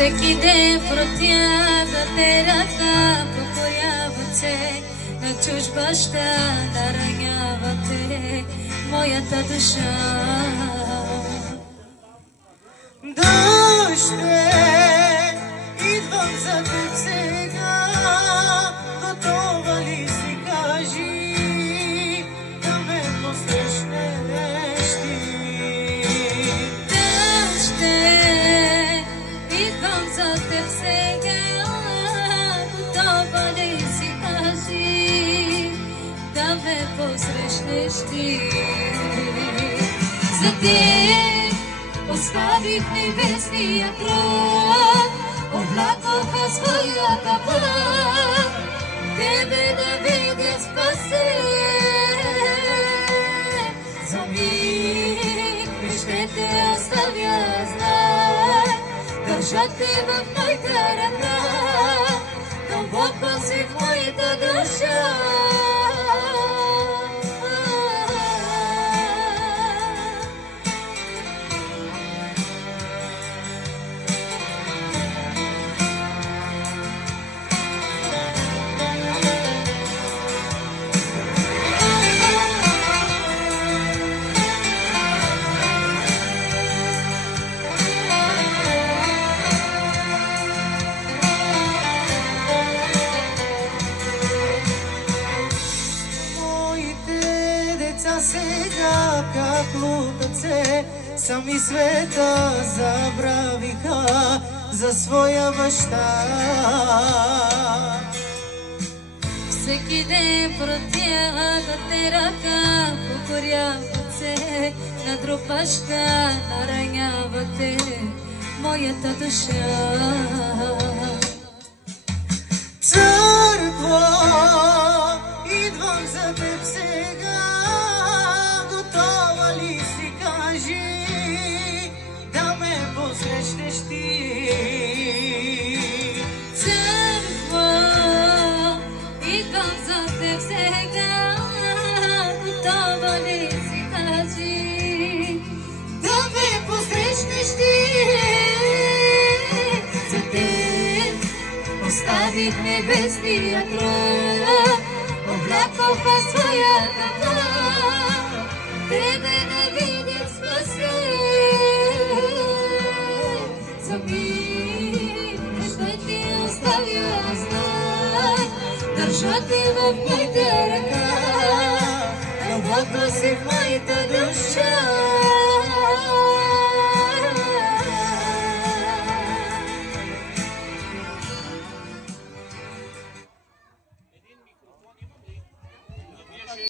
Всеки ден протягате ръка, покорявате на чуж баща, наранявате моята душа. Дъще, идвам за теб сега, готова ли си, кажи, да ме посрещнеш ти? Дъще, идвам за теб сега, готова ли си, кажи, да ме посрещнеш ти? За теб оставих небесния трон, облякоха своята плът, тебе да видя спасение. За миг ще те оставя знак, държа те в моята ръка, дълбоко си в моята душа. Сега как лутат се, сами света забравиха за своя баща. Всеки ден протягате ръка, покоряват се на друг баща, наранявате моята душа. Църква, идвам за теб сега, готова ли си, кажи, да ме посрещнеш ти? Църква, идвам за теб сега, готова ли си, кажи, да ме посрещнеш ти? за теб оставих небесния трон, облякоха своята плът, тебе да видя спасение. За миг ще ти оставя знак, държа те в моята ръка, дълбоко си в моята душа.